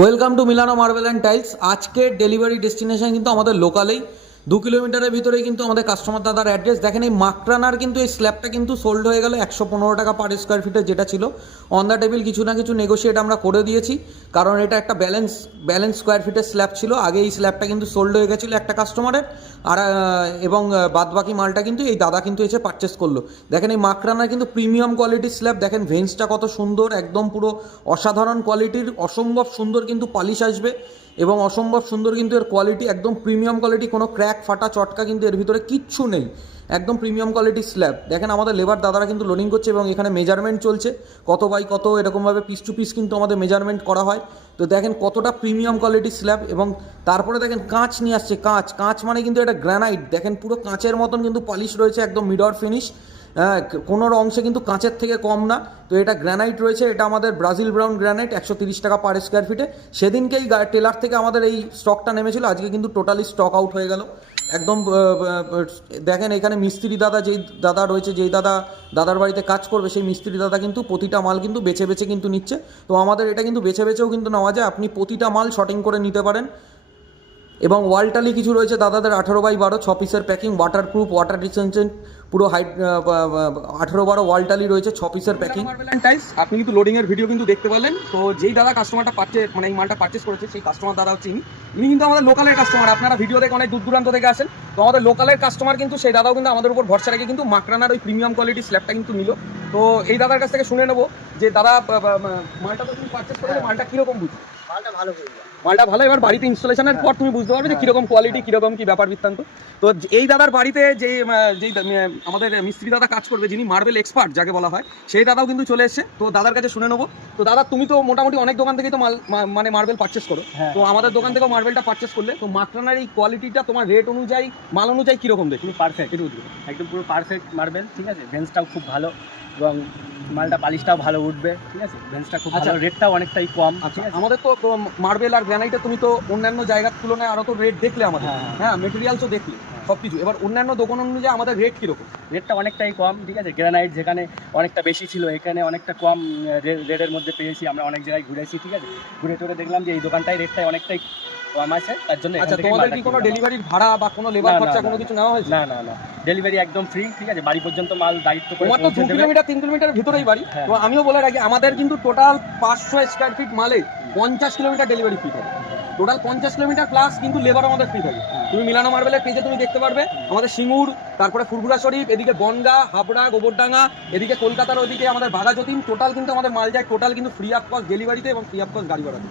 Welcome to মিলানো marble and tiles. আজকের delivery destination কিন্তু আমাদের লোকালেই 2 কিলোমিটারের ভিতরেই কিন্তু আমাদের কাস্টমার দাদার অ্যাড্রেস। দেখেন এই মাকরানার কিন্তু এই স্ল্যাবটা কিন্তু সোল্ড হয়ে গেল 115 টাকা পার স্কোয়ার ফিটের, যেটা ছিল অন দ্য টেবিল কিছু না কিছু নেগোশিয়েট আমরা করে দিয়েছি, কারণ এটা একটা ব্যালেন্স স্কোয়ার ফিটের স্ল্যাব ছিল। আগে এই স্ল্যাবটা কিন্তু সোল্ড হয়ে গেছিলো একটা কাস্টমারের, আর এবং বাদবাকি মালটা কিন্তু এই দাদা কিন্তু এসে পারচেস করলো। দেখেন এই মাকরানার কিন্তু প্রিমিয়াম কোয়ালিটির স্ল্যাব, দেখেন ভেন্সটা কত সুন্দর, একদম পুরো অসাধারণ কোয়ালিটির, অসম্ভব সুন্দর কিন্তু পালিশ আসবে এবং অসম্ভব সুন্দর কিন্তু এর কোয়ালিটি, একদম প্রিমিয়াম কোয়ালিটি, কোনো ক্র্যাক ফাটা চটকা কিন্তু এর ভিতরে কিচ্ছু নেই, একদম প্রিমিয়াম কোয়ালিটির স্ল্যাব। দেখেন আমাদের লেবার দাদারা কিন্তু লোডিং করছে এবং এখানে মেজারমেন্ট চলছে কত বাই কত, এরকমভাবে পিস টু পিস কিন্তু আমাদের মেজারমেন্ট করা হয়। তো দেখেন কতটা প্রিমিয়াম কোয়ালিটির স্ল্যাব, এবং তারপরে দেখেন কাঁচ নিয়ে আসছে। কাঁচ মানে কিন্তু এটা গ্রানাইট, দেখেন পুরো কাঁচের মতন কিন্তু পলিশ রয়েছে, একদম মিডর ফিনিশ, হ্যাঁ, কোনো অংশে কিন্তু কাঁচের থেকে কম না। তো এটা গ্রানাইট রয়েছে, এটা আমাদের ব্রাজিল ব্রাউন গ্রানাইট, 130 টাকা পার স্কোয়ার ফিটে। সেদিনকেই টেলার থেকে আমাদের এই স্টকটা নেমেছিল, আজকে কিন্তু টোটালি স্টক আউট হয়ে গেল একদম। দেখেন এখানে মিস্ত্রি দাদা, যেই দাদা রয়েছে, যেই দাদার বাড়িতে কাজ করবে, সেই মিস্ত্রি দাদা কিন্তু প্রতিটা মাল কিন্তু বেছে বেছে কিন্তু নিচ্ছে। তো আমাদের এটা কিন্তু বেছে বেছেও কিন্তু নেওয়া যায়, আপনি প্রতিটা মাল শর্টিং করে নিতে পারেন। এবং ওয়ালটালি কিছু রয়েছে দাদাদের 18x12 6 পিসের প্যাকিং, ওয়াটারপ্রুফ, ওয়াটার রিসেন্সেন্ট, পুরো হাইট 18x12 ওয়ালটালি রয়েছে 6 পিসের প্যাকিং। টাইলস আপনি কিন্তু লোডিং এর ভিডিও কিন্তু দেখতে পেলেন। তো যেই দাদা কাস্টমারটা মানে এই মালটা পারচেস করেছে, সেই কাস্টমার দাদা হচ্ছে ইনি কিন্তু আমাদের লোকালের কাস্টমার। আপনারা ভিডিও দেখে অনেক দূর দূরান্ত থেকে আসেন, তো আমাদের লোকালের কাস্টমার কিন্তু সেই দাদাও কিন্তু আমাদের উপর ভরসা রেখে কিন্তু মাকরানার ওই প্রিমিয়াম কোয়ালিটি স্ল্যাবটা কিন্তু নিল। তো এই দাদার কাছ থেকে শুনে নেবো যে দাদা মালটা তো তুমি পারচেস করেছো, মালটা কিরকম বুঝছো? মালটা ভালো, এবার বাড়িতে ইনস্টলেশনের পর তুমি বুঝতে পারবে যে কিরকম কোয়ালিটি, কিরকম কি ব্যাপার বৃত্তান্ত। তো এই দাদার বাড়িতে যেই আমাদের মিস্ত্রি দাদা কাজ করবে, যিনি মার্বেল এক্সপার্ট যাকে বলা হয়, সেই দাদাও কিন্তু চলে এসেছে। তো দাদার কাছে শুনে নেবো। তো দাদা তুমি তো মোটামুটি অনেক দোকান থেকেই তো মানে মার্বেল পারচেস করো, তো আমাদের দোকান থেকেও মার্বেলটা পারচেস করলে, তো মাকরানার এই কোয়ালিটিটা তোমার রেট অনুযায়ী, মাল অনুযায়ী কিরকম দেখি? পারফেক্ট, একদম পুরো পারফেক্ট মার্বেল, ঠিক আছে। ভেন্সটাও খুব ভালো এবং মালটা পালিশটাও ভালো উঠবে, ঠিক আছে। ভেন্সটা খুব ভালো, রেটটাও অনেকটাই কম। আচ্ছা, আমাদের তো মার্বেল আর গ্রানাইটে তুমি তো অন্যান্য জায়গার তুলনায় আরো তো রেট দেখলে আমাদের, হ্যাঁ মেটেরিয়ালসও দেখলে সবকিছু। এবার অন্যান্য দোকান অনুযায়ী আমাদের রেট কিরকম? রেটটা অনেকটাই কম, ঠিক আছে। গ্রানাইট যেখানে অনেকটা বেশি ছিল, এখানে অনেকটা কম রেটের মধ্যে পেয়েছি। আমরা অনেক জায়গায় ঘুরেছি, ঠিক আছে। ঘুরে টুরে দেখলাম যে এই দোকানটাই রেটটাই অনেকটাই কম আছে, তার জন্য। আচ্ছা, তোমাদের কি কোনো ডেলিভারির ভাড়া বা কোনো লেবার খরচা কোনো কিছু নেওয়া হয়েছে? না, ডেলিভারি একদম ফ্রি, ঠিক আছে। বাড়ি পর্যন্ত মাল দায়িত্ব করে। তোমার তো 2 কিলোমিটার 3 কিলোমিটারের ভিতরেই বাড়ি। তো আমিও বলে রাখি, আমাদের কিন্তু টোটাল 500 স্কোয়ার ফিট মালে 50 কিলোমিটার ডেলিভারি ফ্রি থাকে। টোটাল 50 কিলোমিটার প্লাস কিন্তু লেবার আমাদের ফ্রি থাকে। তুমি মিলানো মার্বেলের পেজে তুমি দেখতে পারবে আমাদের সিঙ্গুর, তারপরে ফুরফুরা শরীফ, এদিকে বনগা, হাবড়া, গোবরডাঙ্গা, এদিকে কলকাতার ওদিকে আমাদের বাঘাযতীন, টোটাল কিন্তু আমাদের মাল যায় টোটাল কিন্তু ফ্রি অফ কস্ট ডেলিভারিতে এবং ফ্রি অফ কস্ট গাড়ি ভাড়া।